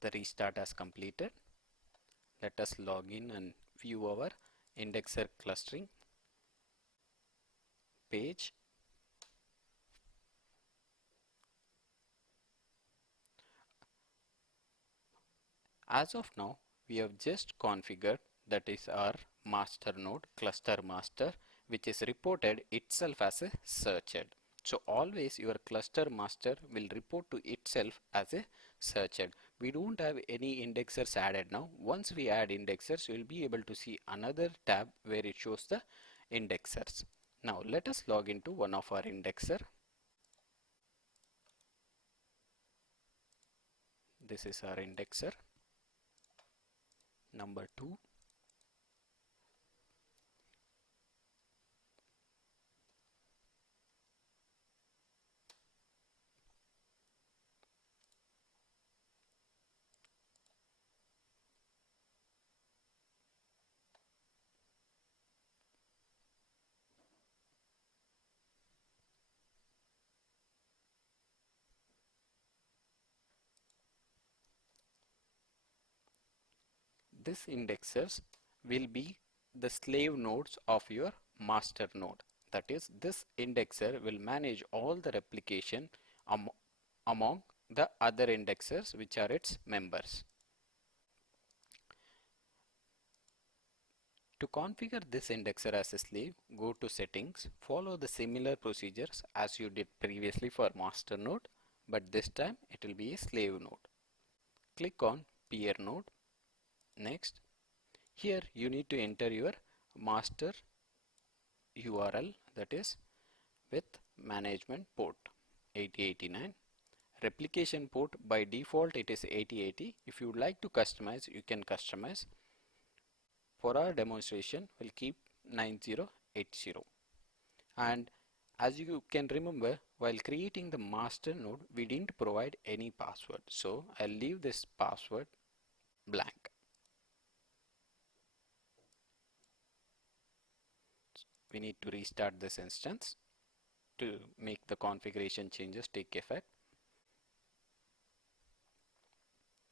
The restart has completed. Let us log in and view our indexer clustering page. As of now, we have just configured, that is our master node, cluster master, which is reported itself as a searched. So always your cluster master will report to itself as a searched. We don't have any indexers added now. Once we add indexers, you will be able to see another tab where it shows the indexers. Now let us log into one of our indexer. This is our indexer number 2. This indexers will be the slave nodes of your master node. That is, this indexer will manage all the replication among the other indexers which are its members. To configure this indexer as a slave, go to settings, follow the similar procedures as you did previously for master node, but this time it will be a slave node. Click on peer node. Next, here you need to enter your master URL, that is with management port 8089. Replication port by default it is 8080. If you would like to customize, you can customize. For our demonstration, we'll keep 9080. And as you can remember, while creating the master node, we didn't provide any password. So I'll leave this password blank. We need to restart this instance to make the configuration changes take effect.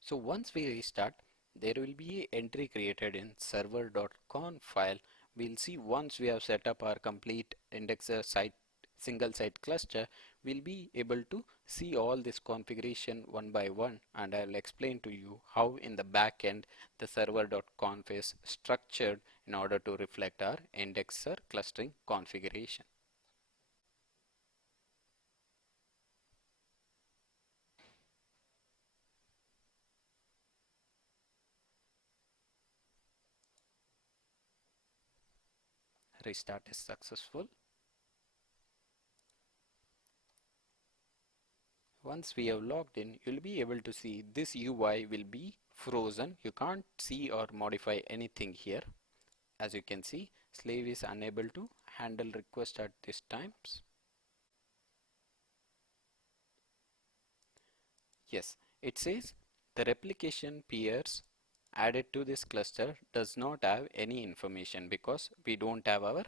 So once we restart, there will be an entry created in server.conf file. We'll see once we have set up our complete indexer site, single site cluster, we'll be able to see all this configuration one by one, and I'll explain to you how in the back end the server.conf is structured in order to reflect our indexer clustering configuration. Restart is successful. Once we have logged in, you'll be able to see this UI will be frozen. You can't see or modify anything here. As you can see, slave is unable to handle request at this times. Yes, it says the replication peers added to this cluster does not have any information because we don't have our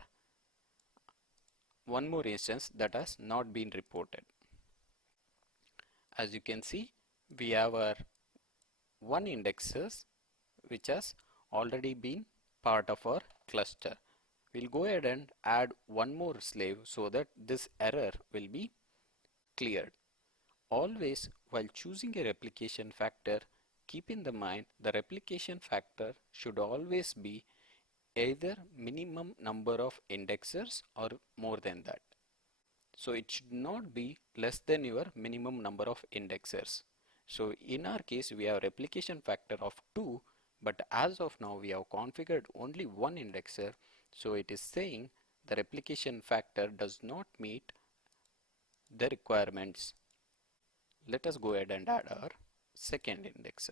one more instance that has not been reported. As you can see, we have our one indexes which has already been part of our cluster. We'll go ahead and add one more slave so that this error will be cleared. Always, while choosing a replication factor, keep in the mind the replication factor should always be either minimum number of indexers or more than that. So it should not be less than your minimum number of indexers. So in our case, we have replication factor of 2, but as of now we have configured only one indexer. So it is saying the replication factor does not meet the requirements. Let us go ahead and add our second indexer.